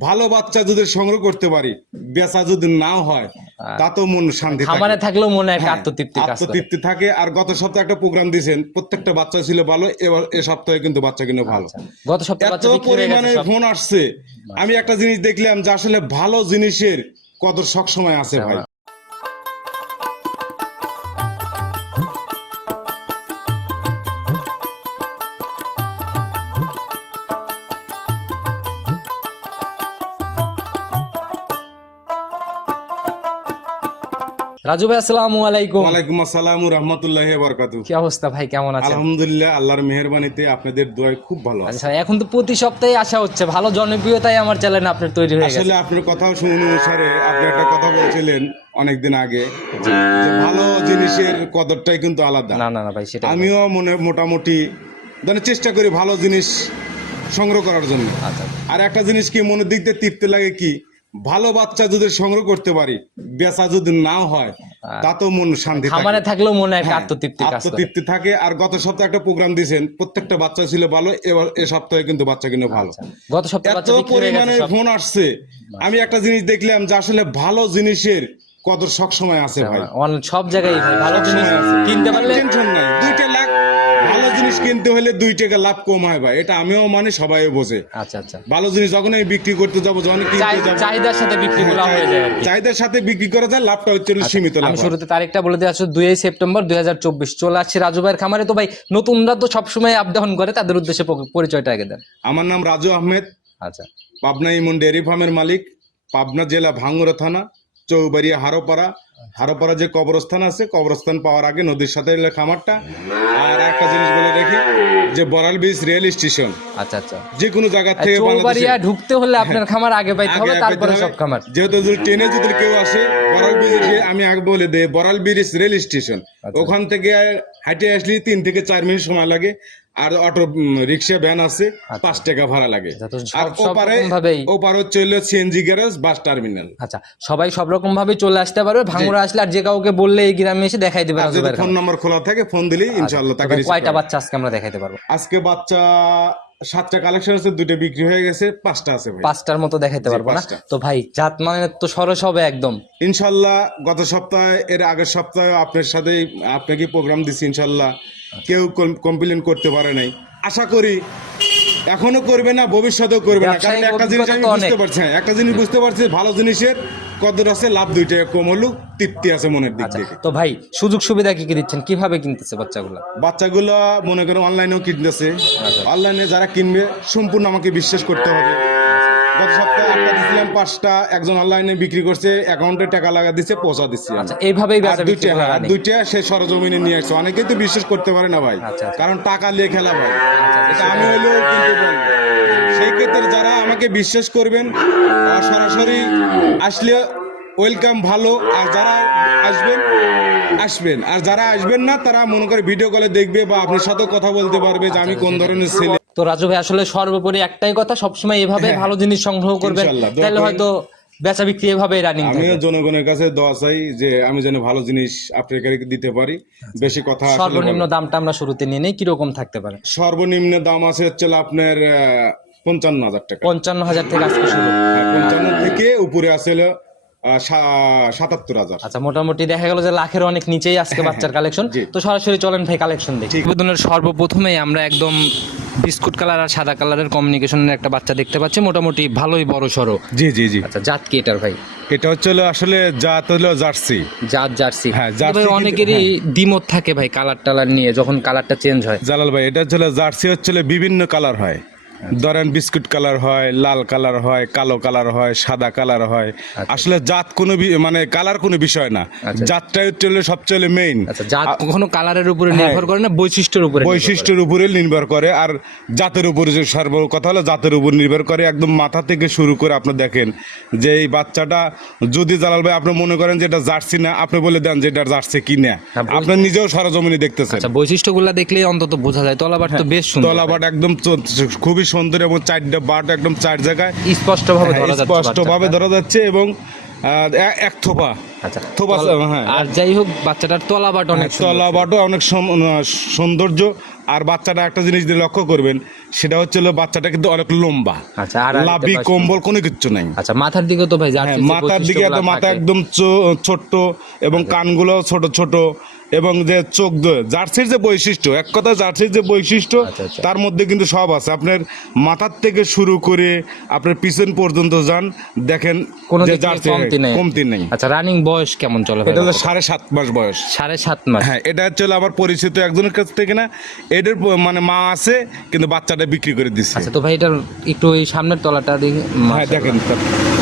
ভালো বাচ্চা যদি সংগ্রহ করতে পারি বেচা যদি নাও হয় তা তো মন শান্তি থাকে। খামারে থাকলেও মনে একটা হ্যাঁ, আত্মতৃপ্তি আত্মতৃপ্তি থাকে। আর গত সপ্তাহে একটা প্রোগ্রাম দিয়েছেন প্রত্যেকটা বাচ্চা ছিল ভালো এবার এ সপ্তাহে কিন্তু বাচ্চা কিন্তু ভালো। আচ্ছা। গত সপ্তাহে এত হয়ে পরিমাণে ফোন আসছে। আমি একটা জিনিস দেখলাম যে আসলে ভালো জিনিসের কত সব সময় আছে ভাই। রাজু ভাই আসসালামু আলাইকুম। ওয়ালাইকুম আসসালাম রহমতুল্লাহ বরকাতু। কি অবস্থা ভাই কেমন আছেন? আলহামদুলিল্লাহ আল্লাহর মেহেরবানিতে আপনাদের দোয়ায় খুব ভালো আছে। আচ্ছা এখন তো প্রতি সপ্তাহে আসা হচ্ছে ভালো জনপ্রিয়তাই আমার চ্যানেল আপনার তৈরি হয়ে গেছে। আসলে আপনার কথা শুনুন অনুসারে আপনি একটা কথা বলছিলেন অনেকদিন আগে যে ভালো জিনিসের কদরটাই কিন্তু আলাদা। না না না ভাই সেটা আমিও মনে মোটামুটি মানে চেষ্টা করি ভালো জিনিস সংগ্রহ করার জন্য। আচ্ছা। আর একটা জিনিস কি মনের দিক দিয়ে তৃপ্তি লাগে কি? ভালো বাচ্চা যদি সংগ্রহ করতে পারি বেচা যদি নাও হয় তা তো মন শান্তি। খামারে থাকলেও মনে একটা হ্যাঁ, আত্মতৃপ্তি আত্মতৃপ্তি থাকে। আর গত সপ্তাহে একটা প্রোগ্রাম দিয়েছেন প্রত্যেকটা বাচ্চা ছিল ভালো এবার এ সপ্তাহে কিন্তু বাচ্চা কিন্তু ভালো। আচ্ছা। গত সপ্তাহে এত হয়ে পরিমাণে ফোন আসছে। আমি একটা জিনিস দেখলাম যে আসলে ভালো জিনিসের কদর সব সময় আছে ভাই। সব জায়গায় ভালো জিনিস। কিনতে পারলে টেনশন নাই। দুইটা জিনিস কিনতে হলে দুই টাকা লাভ কম হয় ভাই। এটা আমিও মানে সবাই বোঝে। আচ্ছা আচ্ছা। ভালো জিনিস যখন আমি বিক্রি করতে যাব যখন কিনতে যাব। চাহিদার সাথে বিক্রি গুলো হয়ে যায় চাহিদার সাথে বিক্রি করা যায় লাভটা হচ্ছে সীমিত লাভ আমি শুরুতে তারিখটা বলে দিয়ে আসছি দুই সেপ্টেম্বর দুই হাজার চব্বিশ। চলে আসছে রাজু ভাইয়ের খামারে। তো ভাই নতুনরা তো সবসময় আপ ডাউন করে তাদের উদ্দেশ্যে পরিচয়টা আগে দেন। আমার নাম রাজু আহমেদ। আচ্ছা। পাবনা ইমন ডেয়ারি ফার্মের মালিক পাবনা জেলা ভাঙ্গুরা থানা। চৌবাড়িয়া হারোপাড়া। হারোপাড়া যে কবরস্থান আছে কবরস্থান পাওয়ার আগে নদীর সাথে খামারটা। আর একটা জিনিস বলে দেখি যে বরাল বিচ রেল স্টেশন। আচ্ছা আচ্ছা। যে কোনো জায়গা থেকে চৌবাড়িয়া ঢুকতে হলে আপনার খামার আগে পাইতে হবে তারপরে সব খামার। যেহেতু যদি ট্রেনে যদি কেউ আসে বরাল ব্রিজ আমি আগে বলে দেই বরাল ব্রিজ রেল স্টেশন। আচ্ছা। ওখান থেকে হাঁটে আসলে তিন থেকে চার মিনিট সময় লাগে। আর অটো রিক্সা ভ্যান আছে পাঁচ টাকা ভাড়া লাগে। আচ্ছা, আর ওপারে। ওপারে হচ্ছে হলো সিএনজি গ্যারেজ বাস টার্মিনাল আচ্ছা সবাই সব রকম ভাবে চলে আসতে পারবে। ভাঙুরা আসলে আর যে কাউকে বললে এই গ্রামে এসে দেখাই দেবে যদি ফোন। নাম্বার খোলা থাকে ফোন দিলেই ইনশাআল্লাহ তাকে কয়টা বাচ্চা আজকে আমরা দেখাইতে পারব? আজকে বাচ্চা সাতটা কালেকশন আছে দুটো বিক্রি হয়ে গেছে পাঁচটা আছে পাঁচটার মতো দেখাইতে পারব না? তো ভাই জাত মানে তো সরস হবে একদম। ইনশাল্লাহ গত সপ্তাহে এর আগের সপ্তাহে আপনার সাথে আপনাকে প্রোগ্রাম দিছি ইনশাল্লাহ কেউ কমপ্লেন করতে পারে নাই। আশা করি এখনও করবে না ভবিষ্যতেও করবে না। কারণ একটা জিনিস আমি বুঝতে পারছি হ্যাঁ, একটা জিনিস বুঝতে পারছি ভালো জিনিসের কদর আছে লাভ দুইটা কম হলেও তৃপ্তি আছে মনের দিক আচ্ছা থেকে। তো ভাই সুযোগ সুবিধা কি কি দিচ্ছেন? কীভাবে কিনতেছে বাচ্চাগুলো? বাচ্চাগুলো মনে করেন অনলাইনেও কিনতেছে। আচ্ছা। অনলাইনে যারা কিনবে সম্পূর্ণ আমাকে বিশ্বাস করতে হবে। গত সপ্তাহে পাঁচটা একজন অনলাইনে বিক্রি করছে অ্যাকাউন্টে টাকা লাগা দিচ্ছে পৌঁছা দিচ্ছি। আচ্ছা এইভাবেই বেচা বিক্রি দুইটা হ্যাঁ, দুইটা সে সরজমিনে নিয়ে আসছে। অনেকেই তো বিশ্বাস করতে পারে না ভাই আচ্ছা, আচ্ছা। কারণ টাকা নিয়ে খেলা ভাই। এটা আমি হলেও কিন্তু বলব। সেই ক্ষেত্রে যারা আমাকে বিশ্বাস করবেন সরাসরি আসলে ওয়েলকাম ভালো। আর যারা আসবেন আসবেন। আর যারা আসবেন না তারা মনে করে ভিডিও কলে দেখবে বা আপনার সাথে কথা বলতে পারবে যে আমি কোন ধরনের ছেলে। তো রাজু ভাই আসলে সর্বোপরি একটাই কথা সবসময় এভাবে হ্যাঁ। ভালো জিনিস সংগ্রহ করবেন। তাহলে হয়তো বেচা বিক্রি এভাবে রানিং আমিও জনগণের কাছে দোয়া চাই যে আমি যেন ভালো জিনিস আপনাকে দিতে পারি। বেশি কথা সর্বনিম্ন দামটা আমরা শুরুতে নিয়ে নেই কীরকম থাকতে পারে? সর্বনিম্ন দাম আছে হচ্ছে আপনার পঞ্চান্ন হাজার টাকা। পঞ্চান্ন হাজার থেকে আজকে শুরু। হ্যাঁ, পঞ্চান্ন থেকে উপরে আহ, সাতাত্তর হাজার। আচ্ছা মোটামুটি দেখা গেল যে লাখের অনেক নিচেই আজকে বাচ্চার কালেকশন। তো সরাসরি চলেন ভাই কালেকশন দেখি। সর্বপ্রথমে আমরা একদম বিস্কুট কালার আর সাদা কালারের কমিউনিকেশনের একটা বাচ্চা দেখতে পাচ্ছি। মোটামুটি ভালোই বড় সড়ো। জি জি জি। আচ্ছা জাত কি এটার ভাই? এটা হচ্ছে আসলে জাত হলো জার্সি। জাত জার্সি। হ্যাঁ, জার্সি অনেকেরই দ্বিমত থাকে ভাই কালার টালার নিয়ে যখন কালারটা চেঞ্জ হয়। জালাল ভাই এটা হচ্ছে জার্সি হচ্ছে বিভিন্ন কালার হয়। ধরেন বিস্কুট কালার হয় লাল কালার হয় কালো কালার হয় সাদা কালার হয়। আসলে জাত কোনো মানে কালার কোনো বিষয় না। আচ্ছা। জাতটাই হচ্ছে সবচেয়ে মেইন আচ্ছা জাত কখনো কালারের উপরে নির্ভর করে না বৈশিষ্ট্যের উপরে? বৈশিষ্ট্যের উপরে নির্ভর করে। আর জাতের উপরে যে সর্ব কথা হলো জাতের উপর নির্ভর করে। একদম মাথা থেকে শুরু করে আপনি দেখেন যে এই বাচ্চাটা যদি জালাল ভাই আপনি মনে করেন যে এটা জার্সি না আপনি বলে দেন যে এটা জার্সি কি না হ্যাঁ, আপনি নিজেও সরজমিনে দেখতেছেন। আচ্ছা বৈশিষ্ট্যগুলো দেখলেই অন্তত বোঝা যায়। তলাবার তো বেশ সুন্দর। তলাবাট একদম খুবই সুন্দর এবং চারটা বাট একদম চার জায়গায়। স্পষ্ট ভাবে ধরা যাচ্ছে স্পষ্ট ভাবে ধরা যাচ্ছে এবং এক থোপা। আচ্ছা। থোপা হ্যাঁ। আর যাই হোক বাচ্চাটার তলাবাট অনেক সুন্দর। তলাবাটও অনেক সৌন্দর্য। আর বাচ্চাটা একটা জিনিস দিয়ে লক্ষ্য করবেন সেটা হচ্ছে বাচ্চাটা কিন্তু অনেক লম্বা। আচ্ছা আর লাভি কম্বল কোনো কিচ্ছু নাই। আচ্ছা মাথার দিকে তো ভাই হ্যাঁ মাথার দিকে এত মাথা একদম ছোট্ট এবং কানগুলো ছোট ছোট। এবং যে চোখ জার্সির যে বৈশিষ্ট্য এক কথা জার্সির যে বৈশিষ্ট্য আচ্ছা, আচ্ছা। তার মধ্যে কিন্তু সব আছে। আপনার মাথার থেকে শুরু করে আপনার পিছন পর্যন্ত যান দেখেন কোনো যে জার্সি কমতি নেই। কমতি নেই। আচ্ছা রানিং বয়স কেমন চলে এটা হলো সাড়ে সাত মাস বয়স। সাড়ে সাত মাস। হ্যাঁ এটা হচ্ছে আমার পরিচিত একজনের কাছ থেকে না এটার মানে মা আছে কিন্তু বাচ্চাটা বিক্রি করে দিচ্ছে আচ্ছা তো ভাই এটার একটু ওই সামনের তলাটা দেখি হ্যাঁ দেখেন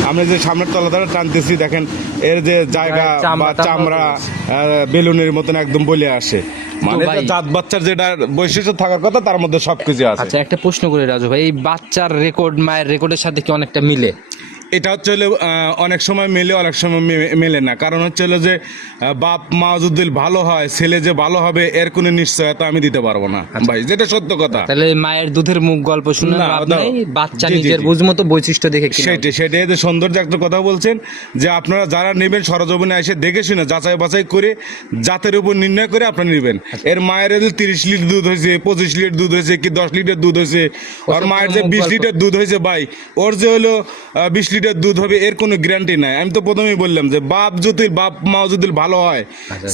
আমরা যে সামনের তলাটা টানতেছি দেখেন এর যে জায়গা বা চামড়া বেলুনের মতন একদম বলে আসে। মানে জাত বাচ্চার যেটা বৈশিষ্ট্য থাকার কথা তার মধ্যে সবকিছু আছে। আচ্ছা একটা প্রশ্ন করে রাজু ভাই এই বাচ্চার রেকর্ড মায়ের রেকর্ডের সাথে কি অনেকটা মিলে? এটা হচ্ছে হলো অনেক সময় মেলে অনেক সময় মেলে না। কারণ হচ্ছে হলো যে বাপ মা যদি ভালো হয় ছেলে যে ভালো হবে এর কোনো নিশ্চয়তা আমি দিতে পারব না। আচ্ছা। ভাই যেটা সত্য কথা। তাহলে মায়ের দুধের মুখ গল্প শুনে বাচ্চা নিজের জি। বুঝ মতো বৈশিষ্ট্য দেখে সেটাই সেটাই। যে সৌন্দর্য একটা কথা বলছেন যে আপনারা যারা নেবেন সরজমিনে এসে দেখে শুনে যাচাই বাছাই করে জাতের উপর নির্ণয় করে আপনারা নেবেন। এর মায়ের যদি তিরিশ লিটার দুধ হয়েছে পঁচিশ লিটার দুধ হয়েছে কি দশ লিটার দুধ হয়েছে আর মায়ের যে বিশ লিটার দুধ হয়েছে ভাই ওর যে হলো বিশ লিটার দুধ হবে এর কোনো গ্যারান্টি নাই আমি তো প্রথমেই বললাম যে বাপ যদি বাপ মা যদি ভালো হয়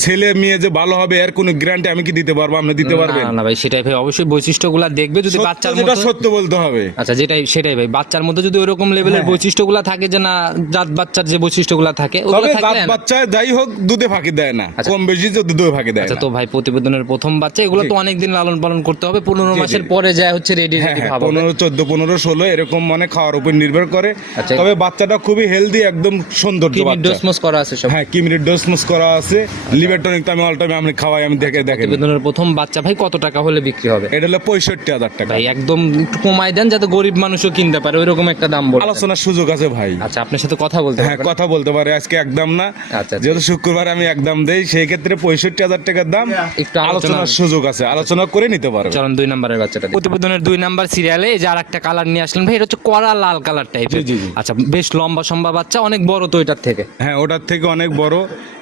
ছেলে মেয়ে যে ভালো হবে এর কোনো গ্যারান্টি আমি কি দিতে পারব আপনি দিতে পারবেন না না ভাই সেটাই ভাই অবশ্যই বৈশিষ্ট্যগুলো দেখবে যদি বাচ্চার মতো সত্য বলতে হবে আচ্ছা যেটাই সেটাই ভাই বাচ্চার মধ্যে যদি ওরকম লেভেলের হ্যাঁ। বৈশিষ্ট্যগুলো থাকে যে না জাত বাচ্চার যে বৈশিষ্ট্যগুলো থাকে ওগুলো তবে থাকলে বাচ্চা যাই হোক দুধে ফাঁকি দেয় না আচ্ছা। কম বেশি যে দুধে ফাঁকি দেয় আচ্ছা তো ভাই প্রতিবেদনের প্রথম বাচ্চা এগুলো তো অনেকদিন লালন পালন করতে হবে পনেরো। মাসের পরে যায় হচ্ছে রেডি হ্যাঁ রেডি হ্যাঁ ভাব। পনেরো চোদ্দ পনেরো ষোলো এরকম মানে খাওয়ার উপর নির্ভর করে আচ্ছা। তবে বাচ্চাটা খুবই হেলদি একদম সুন্দর ডোসমোস করা আছে সব? হ্যাঁ কিমির ডোসমস করা আছে। লিভার টনিক তো আমি অল টাইম আমি খাওয়াই আমি দেখে দেখেন প্রতিবেদনের প্রথম বাচ্চা ভাই কত টাকা হলে বিক্রি হবে? এটা হলো পঁয়ষট্টি হাজার টাকা। ভাই একদম একটু কমাই দেন যাতে গরিব মানুষও কিনতে পারে ওইরকম একটা দাম বলে আলোচনার সুযোগ আছে ভাই। আচ্ছা আপনার সাথে কথা বলতে হ্যাঁ কথা বলতে পারে আজকে একদম না। আচ্ছা। যেহেতু শুক্রবার আমি একদম দেই সেই ক্ষেত্রে পঁয়ষট্টি হাজার টাকার দাম একটু আলোচনার সুযোগ আছে। আলোচনা করে নিতে পারবে চলুন দুই নাম্বারের বাচ্চাটা দেখি। প্রতিবেদনের দুই নাম্বার সিরিয়ালে এই যে আর একটা কালার নিয়ে আসলেন ভাই এটা হচ্ছে কড়া লাল কালার টাইপের জি, জি, জি। আচ্ছা বেশ লম্বা সম্বা বাচ্চা অনেক বড় তো এটার থেকে। হ্যাঁ ওটার থেকে অনেক বড়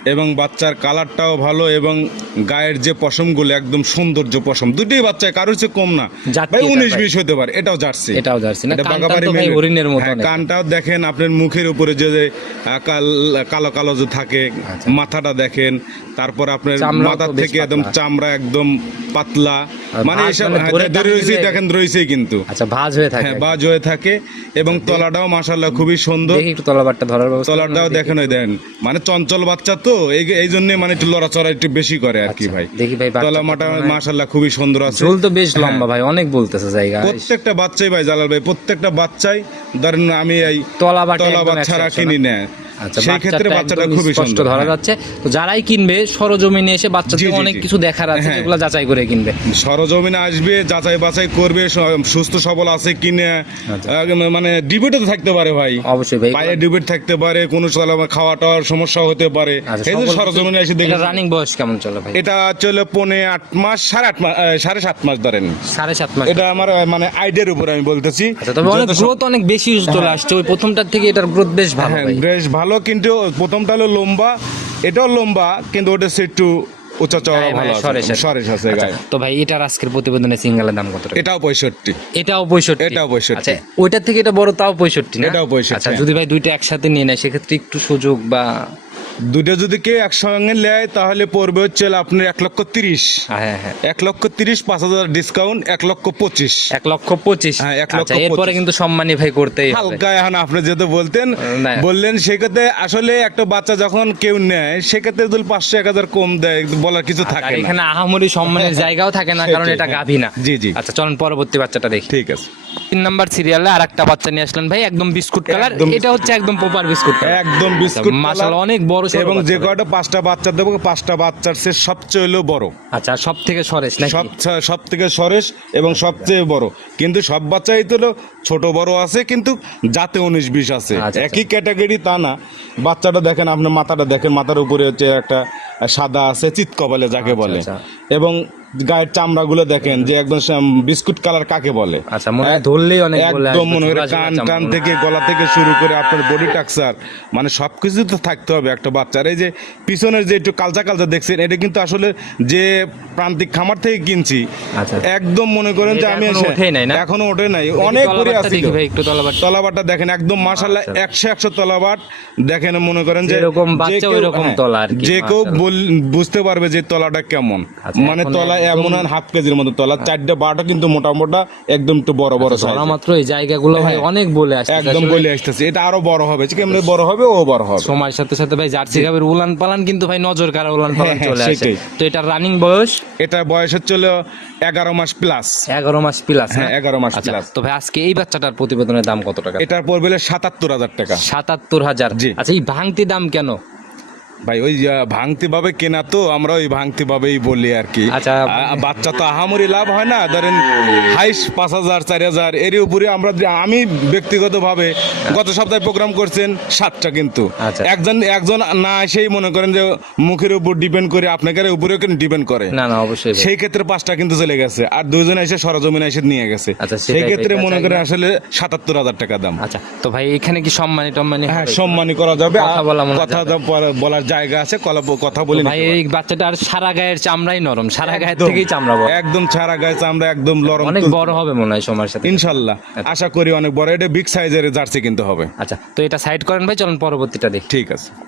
এবং বাচ্চার কালারটাও ভালো এবং গায়ের যে পশমগুলো একদম সৌন্দর্য পশম দুটোই বাচ্চা কারোর চেয়ে কম না। ভাই উনিশ বিশ হতে পারে এটাও জার্সি। এটাও জার্সি না বাগাবাড়ি। হরিণের মতো হ্যাঁ, কানটাও দেখেন আপনার মুখের উপরে যে যে, কাল- কালো কালো যে থাকে মাথাটা দেখেন তারপর আপনার আচ্ছা। মাথার থেকে একদম চামড়া একদম পাতলা। মানে ভাঁজ এসব মানে হ্যাঁ, ধরে রয়েছে দেখেন রয়েছেই কিন্তু। আচ্ছা ভাঁজ হয়ে থাকে হ্যাঁ বাজ হয়ে থাকে এবং তলাটাও মাসাল্লাহ খুবই সুন্দর। দেখি একটু তলাবারটা ধরার ব্যবস্থা দেখেন ওই দেন। মানে চঞ্চল বাচ্চা তো এই এই জন্য মানে একটু লড়াচড়া একটু বেশি করে আর কি ভাই। আচ্ছা, দেখি ভাই তলা মাটা মনে খুবই সুন্দর আছে। ঝোল তো বেশ লম্বা ভাই অনেক বলতেছে জায়গা। প্রত্যেকটা বাচ্চাই ভাই জালাল ভাই প্রত্যেকটা বাচ্চাই ধরেন আমি এই তলা বাচ্চা কিনি না। সেই ক্ষেত্রে বাচ্চাটা খুবই স্পষ্ট ধরা হ্যাঁ। যাচ্ছে। তো যারাই কিনবে সরজমিনে এসে বাচ্চা জি, থেকে জি, অনেক কিছু দেখার আছে হ্যাঁ। যাচাই করে কিনবে। সরজমিনে আসবে যাচাই বাছাই করবে সুস্থ সবল আছে কিনে আচ্ছা। মানে ডিবেটও থাকতে পারে ভাই। অবশ্যই ভাই পায়ে ডিবেট থাকতে পারে কোনো খাওয়া টাওয়ার সমস্যা হতে পারে। আচ্ছা, এই যে সরজমিনে এসে দেখে রানিং বয়স কেমন চলে ভাই? এটা চলে পনে আট মাস সাড়ে আট মাস সাড়ে সাত মাস ধরেন। সাড়ে সাত মাস। এটা আমার মানে আইডিয়ার উপর আমি বলতেছি। আচ্ছা তবে অনেক গ্রোথ অনেক বেশি চলে আসছে ওই প্রথমটার থেকে এটার গ্রোথ বেশ ভালো হ্যাঁ বেশ ভালো কিন্তু প্রথমটা হলো লম্বা এটাও লম্বা কিন্তু ওটা একটু চওড়া ভালো আছে। আছে। আচ্ছা, তো ভাই এটার আজকের প্রতিবেদনে সিঙ্গেলের দাম কত এটাও পঁয়ষট্টি। এটাও পঁয়ষট্টি? এটাও 65 আচ্ছা ওইটার থেকে এটা বড় তাও পঁয়ষট্টি না? এটাও 65 আচ্ছা। যদি ভাই দুইটা একসাথে নিয়ে নেয় সেক্ষেত্রে একটু সুযোগ বা দুটো যদি কেউ একসঙ্গে নেয় তাহলে পড়বে হচ্ছে আপনার এক লক্ষ তিরিশ। হ্যাঁ হ্যাঁ এক লক্ষ তিরিশ পাঁচ হাজার ডিসকাউন্ট এক লক্ষ পঁচিশ। এক লক্ষ পঁচিশ? হ্যাঁ, এক লক্ষ আচ্ছা এরপরে কিন্তু সম্মানী ভাই করতেই হালকা এখন আপনি যেহেতু বলতেন বললেন সেক্ষেত্রে আসলে একটা বাচ্চা যখন কেউ নেয় সেক্ষেত্রে যদি পাঁচশো এক হাজার কম দেয় বলার কিছু থাকে এখানে আহামরি সম্মানের জায়গাও থাকে না কারণ এটা হ্যাঁ। গাভী না। জি, জি। আচ্ছা চলুন পরবর্তী বাচ্চাটা দেখি। ঠিক আছে। তিন নাম্বার সিরিয়ালে আর একটা বাচ্চা নিয়ে আসলেন ভাই একদম বিস্কুট কালার এটা হচ্ছে একদম প্রপার বিস্কুট একদম বিস্কুট মাশাআল্লাহ, কালার। অনেক বড় সড়ো এবং যে কয়টা পাঁচটা বাচ্চা দেবো পাঁচটা বাচ্চার সে সবচেয়ে হলো বড়। আচ্ছা সব থেকে সরেশ সব সব থেকে সরেশ এবং সবচেয়ে বড়। কিন্তু সব বাচ্চাই তো ছোট বড় আছে কিন্তু যাতে উনিশ বিশ আছে। আচ্ছা, একই ক্যাটাগরি তা না। বাচ্চাটা দেখেন আপনার মাথাটা দেখেন মাথার উপরে হচ্ছে একটা সাদা আছে চিৎকবালে যাকে বলে। আচ্ছা। এবং গায়ের চামড়াগুলো দেখেন যে একদম বিস্কুট কালার কাকে বলে? আচ্ছা মনে ধরলেই অনেক একদম মনে করে কান টান থেকে গলা থেকে শুরু করে আপনার বডি টাক্সার মানে সবকিছু তো থাকতে হবে একটা বাচ্চার। এই যে পিছনের যে একটু কালচা কালচা দেখছেন এটা কিন্তু আসলে যে প্রান্তিক খামার থেকে কিনছি আচ্ছা। একদম মনে করেন যে আমি এখনও ওঠে নাই। অনেক করে তলাবার তলাবারটা। দেখেন একদম মাসাল্লাহ আচ্ছা। একশো একশো তলাবাট দেখেন মনে করেন যে বাচ্চা ওইরকম হ্যাঁ, তলা যে কেউ বুঝতে পারবে যে তলাটা কেমন। আচ্ছা, মানে তলা এমন আর হাফ কেজির মতো তলা চারটে বারোটা কিন্তু একদম একটু বড় বড় ধরা মাত্র এই জায়গাগুলো ভাই হ্যাঁ। অনেক বলে আসছে একদম বলে আসতেছে। এটা আরও বড় হবে কেমনে বড় হবে ও বড় হবে। সময়ের সাথে সাথে ভাই জার্সি গাবের উলান পালান কিন্তু ভাই নজর কারা উলান পালান হ্যাঁ, চলে আসে। তো এটা রানিং বয়স? এটা বয়স হচ্ছে হলো এগারো মাস প্লাস এগারো মাস প্লাস হ্যাঁ, 11 মাস আচ্ছা plus। তো ভাই আজকে এই বাচ্চাটার প্রতিবেদনের দাম কত টাকা? এটার পড়বে সাতাত্তর হাজার টাকা। সাতাত্তর হাজার। আচ্ছা এই ভাঙতি দাম কেন? ভাই ওই যে ভাঙতি ভাবে কেনা তো আমরা ওই ভাঙতি ভাবেই বলি আর কি। আচ্ছা। বাচ্চা তো আহামরি লাভ হয় না ধরেন হাইস পাঁচ হাজার চারি হাজার এর উপরে আমরা আমি ব্যক্তিগত ভাবে গত সপ্তাহে প্রোগ্রাম করছেন সাতটা কিন্তু। আচ্ছা। একজন একজন না এসেই মনে করেন যে মুখের উপর ডিপেন্ড করে আপনাকে উপরেও কিন্তু ডিপেন্ড করে? না না অবশ্যই সেই ক্ষেত্রে পাঁচটা কিন্তু চলে গেছে আর দুইজন এসে সরজমিনে এসে নিয়ে গেছে। আচ্ছা, সেই ক্ষেত্রে মনে করেন আসলে সাতাত্তর হাজার টাকা দাম। আচ্ছা তো ভাই এখানে কি সম্মানী টম্মানি হ্যাঁ? সম্মানী করা যাবে কথা বলা কথা বলা- বলার জায়গা আছে কলা- কথা বলি ভাই এই বাচ্চাটা আর সারা গায়ের চামড়াই নরম সারা গায়ের থেকেই চামড়া বড়। একদম সারা গায়ের চামড়া একদম নরম অনেক বড় হবে মনে হয় সময়ের সাথে। ইনশাআল্লাহ আশা করি অনেক বড়। এটা বিগ সাইজের জার্সি কিন্তু হবে। আচ্ছা তো এটা সাইড করেন ভাই চলুন পরবর্তীটা দেখি। ঠিক আছে।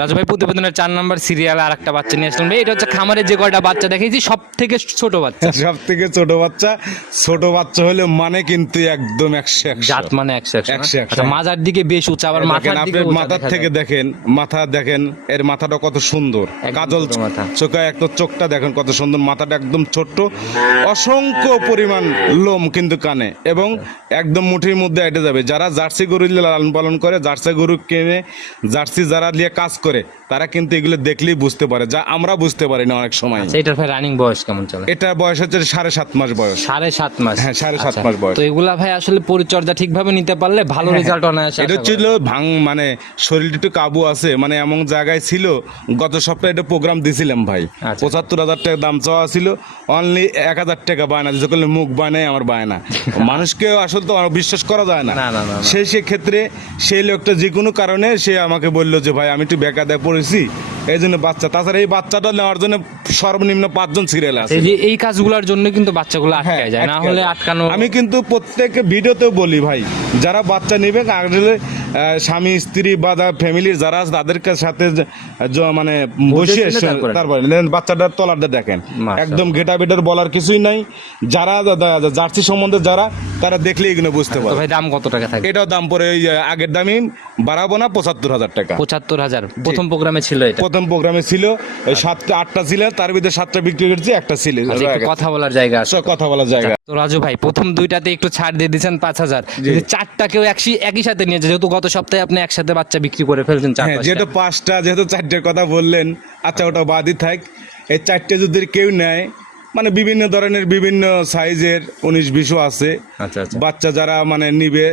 রাজু ভাই প্রতিবেদনের চার নাম্বার সিরিয়াল আর একটা বাচ্চা নিয়ে আসলেন ভাই। এটা হচ্ছে খামারে যে কয়টা বাচ্চা দেখেছি সব থেকে ছোট বাচ্চা। সব থেকে ছোট বাচ্চা। ছোট বাচ্চা হলে মানে কিন্তু একদম একশো জাত মানে একশো একশো। আচ্ছা মাজার দিকে বেশ উঁচা আবার মাথার দিকে মাথার থেকে দেখেন মাথা দেখেন এর মাথাটা কত সুন্দর। কাজল। চোখে একটা চোখটা দেখেন কত সুন্দর মাথাটা একদম ছোট্ট। অসংখ্য পরিমাণ লোম কিন্তু কানে এবং একদম মুঠির মধ্যে এটে যাবে। যারা জার্সি গরু লালন পালন করে জার্সি গরু কিনে জার্সি যারা নিয়ে কাজ করে তারা কিন্তু এগুলো দেখলেই বুঝতে পারে যা আমরা বুঝতে পারি না অনেক সময়। আচ্ছা, এটার ভাই রানিং বয়স কেমন চলে? এটা বয়স হচ্ছে সাড়ে সাত মাস বয়স। সাড়ে সাত মাস? হ্যাঁ, সাড়ে সাত আচ্ছা, মাস বয়স। তো এগুলা ভাই আসলে পরিচর্যা ঠিকভাবে নিতে পারলে ভালো রেজাল্ট অনায়াসে এটা ছিল ভাং মানে শরীরটা একটু কাবু আছে মানে এমন জায়গায় ছিল গত সপ্তাহে এটা প্রোগ্রাম দিছিলাম ভাই। আচ্ছা। পঁচাত্তর হাজার টাকা দাম চাওয়া ছিল অনলি এক হাজার টাকা বায়না দিতে করলে মুখ বায়নাই আমার বায়না মানুষকে আসলে তো বিশ্বাস করা যায় না। সেই সেক্ষেত্রে সেই লোকটা যে কোনো কারণে সে আমাকে বলল যে ভাই আমি একটু বেকাদায় পড়েছি এই জন্য বাচ্চা। তাছাড়া এই বাচ্চাটা নেওয়ার জন্য সর্বনিম্ন পাঁচজন সিরিয়াল আছে। এই কাজগুলোর জন্য কিন্তু বাচ্চাগুলো আটকায় যায় না হ্যাঁ, হলে আটকানো আমি কিন্তু প্রত্যেক ভিডিওতেও বলি ভাই যারা বাচ্চা নেবে আসলে স্বামী স্ত্রী বা ফ্যামিলির যারা আছে তাদের সাথে মানে বসে তারপরে। বাচ্চাটার তলাটা দেখেন। একদম ঘেটা বেটার বলার কিছুই নাই। যারা জার্সি সম্বন্ধে যারা তারা দেখলে এগুলো বুঝতে তো পারে ভাই দাম কত টাকা থাকে? এটাও দাম পড়ে ওই আগের দামই বাড়াবো না পঁচাত্তর হাজার টাকা। পঁচাত্তর হাজার। প্রথম প্রোগ্রামে ছিল এটা? প্রথম প্রোগ্রামে ছিল ওই সাতটা আটটা ছিল তার ভিতরে সাতটা বিক্রি করেছি একটা ছিল। আচ্ছা, কথা বলার জায়গা আছে। সব কথা বলার জায়গা। তো রাজু ভাই প্রথম দুইটাতে একটু ছাড় দিয়ে দিয়েছেন পাঁচ হাজার। চারটা কেউ একই একই সাথে নিয়েছে যেহেতু গত সপ্তাহে আপনি একসাথে বাচ্চা বিক্রি করে ফেলছেন হ্যাঁ। যেহেতু পাঁচটা যেহেতু চারটের কথা বললেন আচ্ছা ওটা বাদই থাক। এই চারটে যদি কেউ নেয় মানে বিভিন্ন ধরনের বিভিন্ন সাইজের উনিশ বিশও আছে। আচ্ছা আচ্ছা। বাচ্চা যারা মানে নিবে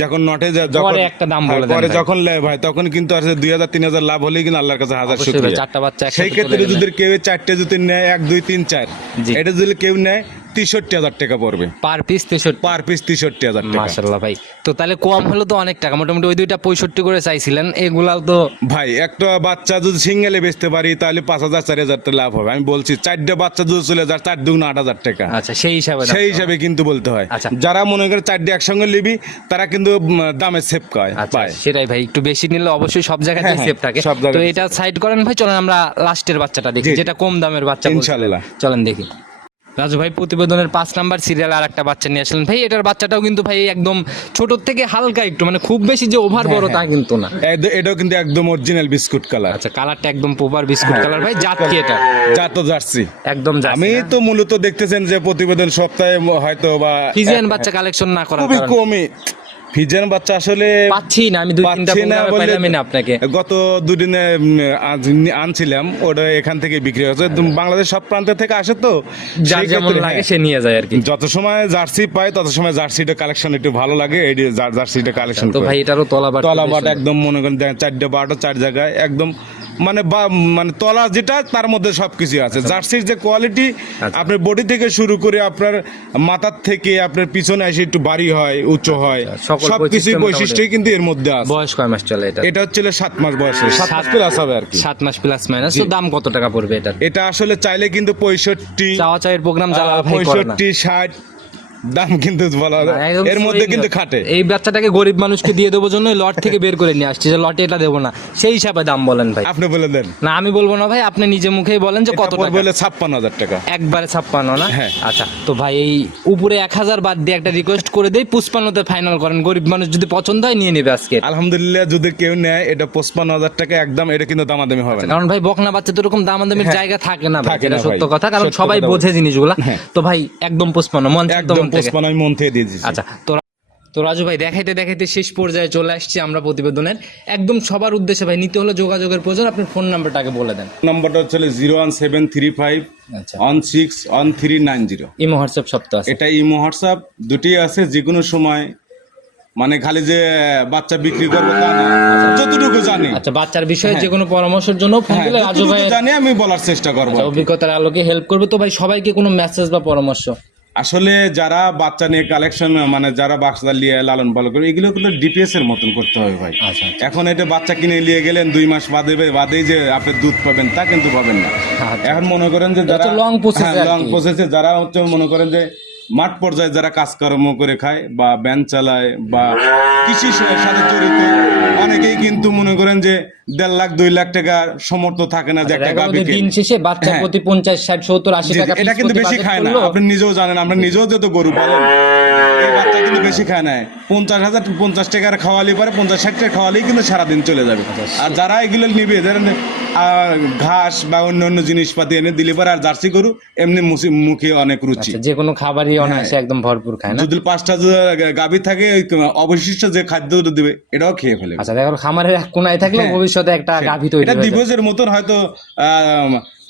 যখন নটে যখন একটা দাম হ্যাঁ, বলে পরে যখন লেয় ভাই তখন কিন্তু আসলে দুই হাজার তিন হাজার লাভ হলেই কিন্তু আল্লাহর কাছে হাজার শুক্রিয়া। চারটা বাচ্চা সেই ক্ষেত্রে যদি কেউ চারটে যদি নেয় এক দুই তিন চার এটা যদি কেউ নেয় তেষট্টি হাজার টাকা পড়বে। পার পিস তেষট্টি। পার পিস তেষট্টি হাজার টাকা। মাশাল্লাহ ভাই। তো তাহলে কম হলো তো অনেক টাকা। মোটামুটি ওই দুইটা পঁয়ষট্টি করে চাইছিলেন। এগুলাও তো ভাই একটা বাচ্চা যদি সিঙ্গেলে বেচতে পারি তাহলে পাঁচ হাজার চার হাজার টাকা লাভ হবে। আমি বলছি চারটে বাচ্চা যদি চলে যায় চার দুগুণ আট হাজার টাকা। আচ্ছা সেই হিসাবে সেই হিসাবে কিন্তু বলতে হয়। আচ্ছা। যারা মনে করে চারটে একসঙ্গে নিবি তারা কিন্তু দামে সেভ পায়। আচ্ছা সেটাই ভাই। একটু বেশি নিলে অবশ্যই সব জায়গায় হ্যাঁ, সেফ থাকে। সব জায়গায় তো এটা সাইড করেন ভাই চলেন আমরা লাস্টের বাচ্চাটা দেখি। যেটা কম দামের বাচ্চা। ইনশাল্লাহ। চলেন দেখি। রাজু ভাই প্রতিবেদনের পাঁচ নাম্বার সিরিয়াল আর একটা বাচ্চা নিয়ে আসলেন। ভাই এটার বাচ্চাটাও কিন্তু ভাই একদম ছোট থেকে হালকা একটু মানে খুব বেশি যে ওভার বড় তা কিন্তু না। এটাও কিন্তু একদম অরিজিনাল বিস্কুট কালার আচ্ছা কালারটা একদম প্রপার বিস্কুট কালার ভাই জাত কি এটা? জাত তো জার্সি। একদম জার্সি আমি তো মূলত দেখতেছেন যে প্রতিবেদন সপ্তাহে হয়তো বা ফিজিয়ান বাচ্চা কালেকশন না করা খুবই। কমই। ফিজেন বাচ্চা আসলে পাচ্ছি না আমি দুই তিনটা না প্রোগ্রামে পাইলামই না আপনাকে। গত দুদিনে আনছিলাম ওটা এখান থেকে বিক্রি হয়েছে। বাংলাদেশ সব প্রান্ত থেকে আসে তো যার যেমন লাগে হ্যাঁ, সে নিয়ে যায় আর কি। যত সময় জার্সি পাই তত সময় জার্সিটা কালেকশন একটু ভালো লাগে এই জার্সিটা কালেকশন তো ভাই এটারও একদম মনে করেন চারটা চারটে বারোটা চার জায়গায় একদম মানে মানে তলা যেটা তার মধ্যে সবকিছু আছে। জার্সির যে কোয়ালিটি আচ্ছা। আপনার বডি থেকে শুরু করে আপনার মাথার থেকে আপনার পিছনে এসে একটু ভারী হয় উচ্চ হয় আচ্ছা, সবকিছু বৈশিষ্ট্য বৈশিষ্ট্যই কিন্তু এর মধ্যে আছে। বয়স কয় মাস চলে এটা? এটা হচ্ছে সাত মাস বয়সে। সাত মাস প্লাস হবে আর কি। সাত মাস প্লাস মাইনাস তো দাম কত টাকা পড়বে এটা এটা আসলে চাইলে কিন্তু পঁয়ষট্টি চাওয়া চাইয়ের প্রোগ্রাম জ্বালা পঁয়ষট্টি ষাট দাম কিন্তু বলা এর মধ্যে কিন্তু খাটে। এই বাচ্চাটাকে গরিব মানুষকে দিয়ে দেবো জন্য লট থেকে বের করে নিয়ে আসছি যে লটে এটা দেবো না। সেই হিসাবে দাম বলেন ভাই। আপনি বলে দেন। না আমি বলব না ভাই আপনি নিজে মুখেই বলেন যে কত টাকা। বলে ছাপ্পান্ন হাজার টাকা। একবারে ছাপ্পান্ন না? হ্যাঁ। আচ্ছা তো ভাই এই উপরে এক হাজার বাদ দিয়ে একটা রিকোয়েস্ট করে দেই পুষ্পান্নতে ফাইনাল করেন। গরিব মানুষ যদি পছন্দ হয় নিয়ে নেবে আজকে। আলহামদুলিল্লাহ যদি কেউ নেয় এটা পঁচপান্ন হাজার টাকা একদম এটা কিন্তু দামাদামি হবে না। কারণ ভাই বকনা বাচ্চা তো এরকম দামাদামির জায়গা থাকে না ভাই থাকে না সত্য কথা কারণ সবাই বোঝে জিনিসগুলা। হ্যাঁ। তো ভাই একদম পুষ্পান্ন মন একদম থেকে। পঁচপান্ন আমি মন থেকে দিয়ে দিচ্ছি আচ্ছা তো তো রাজু ভাই দেখাইতে দেখাইতে শেষ পর্যায়ে চলে আসছি আমরা প্রতিবেদনের। একদম সবার উদ্দেশ্যে ভাই নিতে হলে যোগাযোগের প্রয়োজন। আপনি ফোন নাম্বারটাকে বলে দেন। নম্বরটা হচ্ছে zero one seven three five আচ্ছা। One six one three nine zero. Imo WhatsApp সপ্তাহ আছে। এটা ইমো হোয়াটসঅ্যাপ দুটি আছে যে কোনো সময়। মানে খালি যে বাচ্চা বিক্রি করব তা না। যতটুকু জানি। আচ্ছা বাচ্চার বিষয়ে যে কোনো পরামর্শের জন্য ফোন হ্যাঁ, দিলে রাজু ভাই জানি আমি বলার চেষ্টা করব আচ্ছা, অভিজ্ঞতার আলোকে হেল্প করবে। তো ভাই সবাইকে কোনো মেসেজ বা পরামর্শ? আসলে যারা বাচ্চা নিয়ে কালেকশন মানে যারা বাচ্চা নিয়ে লালন পালন করে এগুলো কিন্তু ডিপিএস এর মতন করতে হবে ভাই আচ্ছা এখন এটা বাচ্চা কিনে নিয়ে গেলেন দুই মাস বাদে বাদেই যে আপনি দুধ পাবেন তা কিন্তু পাবেন না আচ্ছা। এখন মনে করেন যে যারা লং লং। প্রসেসে যারা হচ্ছে মনে করেন যে মাঠ পর্যায়ে যারা কাজকর্ম করে খায় বা ব্যান চালায় বা কৃষির সাথে জড়িত অনেকেই কিন্তু মনে করেন যে দেড় লাখ দুই লাখ টাকা সমর্থ থাকে না যে একটা দেখা গাভীকে। দিন শেষে বাচ্চা হ্যাঁ। প্রতি পঞ্চাশ ষাট সত্তর আশি টাকা এটা কিন্তু বেশি খায় না। আপনি নিজেও জানেন আমরা নিজেও যত গরু পালন এই বাচ্চা কিন্তু বেশি খায় না। পঞ্চাশ হাজার পঞ্চাশ টাকার খাওয়ালি পারে পঞ্চাশ ষাট টাকা খাওয়ালেই কিন্তু সারাদিন চলে যাবে। আর যারা এগুলো নিবে আহ, ঘাস বা অন্য অন্য জিনিসপাতি এনে দিলে পরে আর জার্সি গরু এমনি মুখে অনেক রুচি। আচ্ছা, যে কোনো খাবারই অনায়াসে একদম ভরপুর খায় না? যদি পাঁচটা গাভী থাকে অবশিষ্ট যে খাদ্য দিবে এটাও খেয়ে ফেলে আচ্ছা দেখো খামারের কোনায় থাকলে হ্যাঁ। ভবিষ্যতে একটা গাভী তৈরি এটা দিবসের মতন হয়তো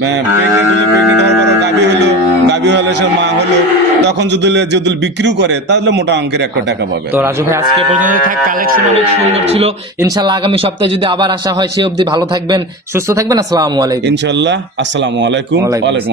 প্রেগনেন্ট হলে প্রেগনেন্ট হওয়ার পরে গাভী হলো গাভী হলে সে মা হলো। তখন যদি যদি বিক্রিও করে তাহলে মোটা অঙ্কের একটা টাকা পাবে। তো রাজু ভাই আজকে পর্যন্ত থাক কালেকশন অনেক সুন্দর ছিল। ইনশাল্লাহ আগামী সপ্তাহে যদি আবার আসা হয় সে অবধি ভালো থাকবেন সুস্থ থাকবেন আসসালামু আলাইকুম। ইনশাল্লাহ আসসালামু আলাইকুম। ওয়ালাইকুম